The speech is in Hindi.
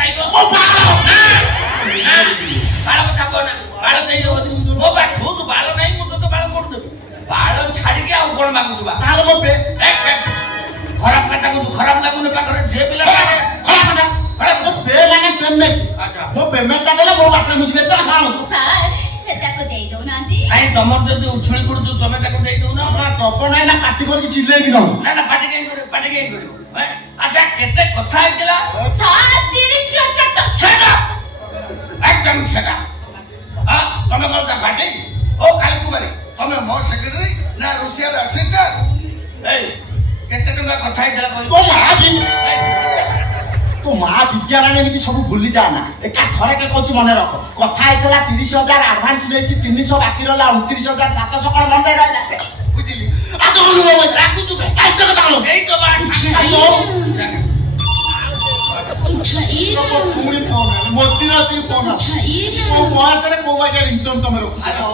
पाइबो ओ बाल कथा कोना बाल दे दो ओ बा तू बाल नहीं मु तो बाल कोड दे बाल छाड़ी के आ कोन मागु तुबा ताले मो पे एक खराब कथा को खराब लागुन पाखर जे पिला खराब तो पे लाने पेमेंट अच्छा वो पेमेंट ता देला मो बाटले मुझे तो खाऊ सर ताको दे दो नांती आई तमर जदी उछळी पडु तमे ताको दे दो ना तब ना ना पार्टी कर चिल्ले भी ना ना पार्टी के करू अच्छा केते कथा आइला 730 तो छेड़ा एकदम छेड़ा हां तमे कोन का पार्टी ओ काली कुमारी तमे मो सेक्रेटरी ना रुसिया असिस्टेंट ए केते टका कथा आइला तो माँ विद्याराणी एमती सब भूली जाना एका थरे के कहूँ मन रख कथा होता 30,000 आडभांस नहीं 300 बाकी रहा 29,700 कौन मन रहा बुझिली राखु तू मोती फोन बयस को बाजार इनकम तुम रख हेलो